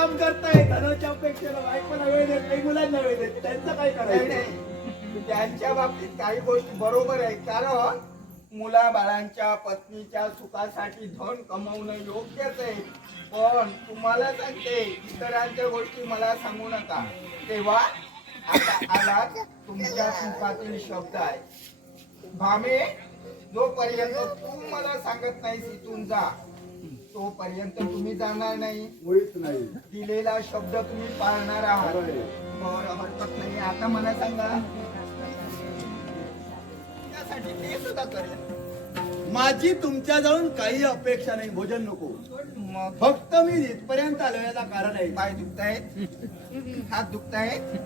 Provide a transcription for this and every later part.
काम करताय. धनाच्या अपेक्षेला बायकोला वेळ देत नाही मुलांना वेळ देत त्यांचं काय नाही करायचं? नाही त्यांच्या बाबतीत काही गोष्टी बरोबर आहे कारण मुला बाळांच्या पत्नीच्या सुखासाठी धन कमवणं योग्यच आहे. पण तुम्हाला सांगते इतरांच्या गोष्टी मला सांगू नका. तेव्हा आता आला तुमच्या सुखातील शब्द आहे भामे जोपर्यंत तू मला सांगत नाहीस इथून जा. तोपर्यंत तुम्ही जाणार नाही. मुळीच नाही. दिलेला शब्द तुम्ही पाळणार आहात. बरं हरकत नाही. आता मला सांगा. त्यासाठी ते सुद्धा करेल. माझी तुमच्याजवळून काही अपेक्षा नाही. भोजन नको. मग? फक्त मी इथपर्यंत आलो याला कारण आहे. पाय दुखतायत? हात दुखतायत?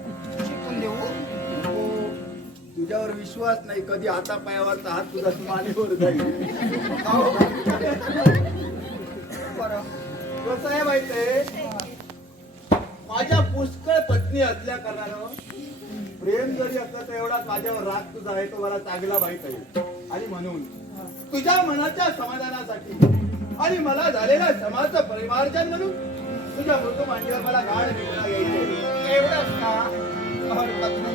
शिकून देऊ? हो, तुझ्यावर विश्वास नाही. कधी हाता पायावरचा हात तुझा मानेवर जाईल. हो. बरं. कसं आहे माहितीये माझ्या पुष्कळ पत्नी असल्या कारणानं प्रेम जरी असलं तर एवढा माझ्यावर राग तुझा आहे तो मला चांगला माहीत आहे. आणि म्हणून तुझ्या मनाच्या समाधानासाठी आणि मला झालेल्या समाज परिमार्जन म्हणून तुझ्या मृत्यू मांडीवर मला गाड निघणं एवढंच का?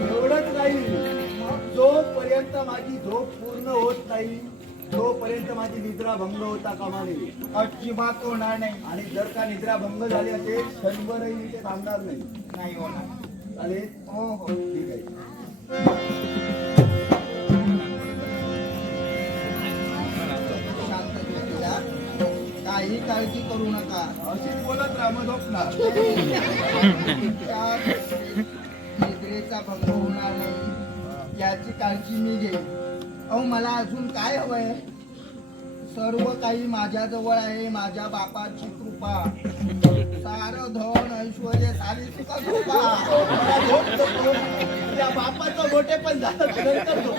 एवढंच नाही. जोपर्यंत माझी झोप पूर्ण होत नाही तोपर्यंत माझी निद्रा भंग होता कामा नये. अजिबात होणार नाही. आणि जर का निद्रा भंग झाली असेल क्षणभरही मी ते थांबणार नाही. नाही होणार. चालेल? हो हो. ठीक आहे. काही काळजी करू नका. अशीच बोलत राम झोपणार निद्रेचा भंग होणार नाही. याची काळजी मी घेईन. अहो मला अजून काय हवंय सर्व काही माझ्याजवळ आहे माझ्या बापाची कृपा सार धन ऐश्वर सारी सुख कृपा मला झोप नको. त्या बापाचं मोठे पण झालं नंतर झोप.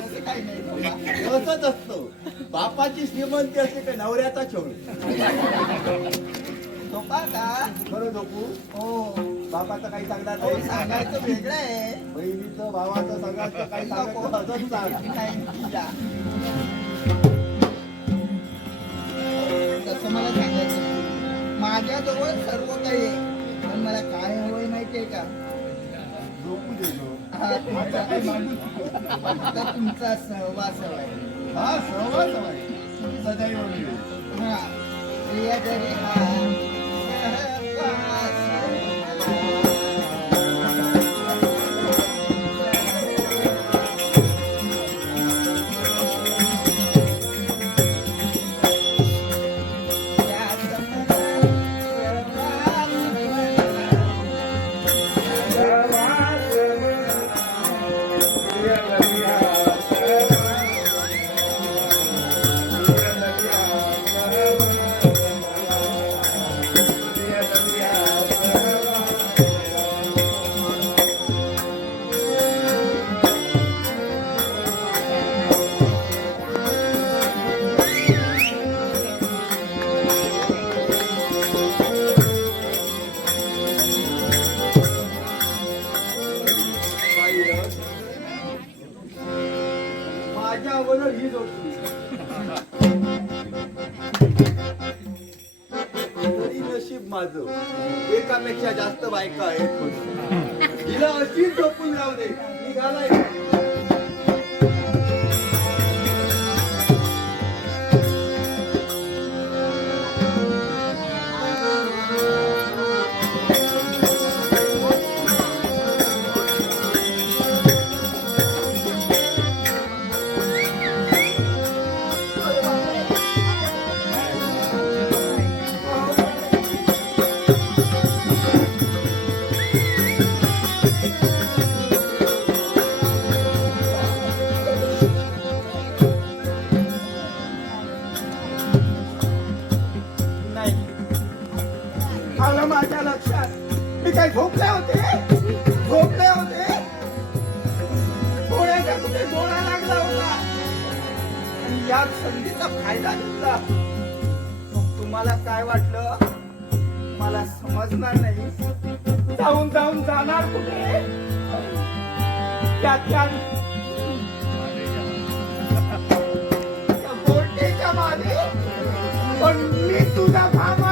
तसं काही नाही बाबा. तसंच असतं बापाची श्रीमंती असते का नवऱ्याचा छोड झोपू हो. बापाचं काही सांगणार अहो, नाही सांगायचं वेगळं आहे. बहिणीचं भावाचं सांगायचं काही सांगायचं असंच सांग. नाही या. तसं मला सांगायचं. माझ्याजवळ सर्व काही आहे. पण मला काय हवंय माहितीये का? झोपू दे गं. हा, तुमचा फक्त तुमचा सहवास हवाय हा सहवास हवाय. सदैव मिळेल. हा. प्रिय जरी हा माझ्या अगोदर ही तरी नशीब माझ. एकापेक्षा जास्त बायका आहेत. तिला अशी झोपून राहू दे. निघालाय. माझ्या लक्षात. मी काय झोपले होते? झोपले होते? डोळ्याचा कुठे डोळा लागला होता? आणि या संधीचा फायदा घेतला. मग तुम्हाला काय वाटलं? मला समजणार नाही. जाऊन जाऊन जाणार कुठे? त्या त्या त्या मागे. पण मी तुझा भाव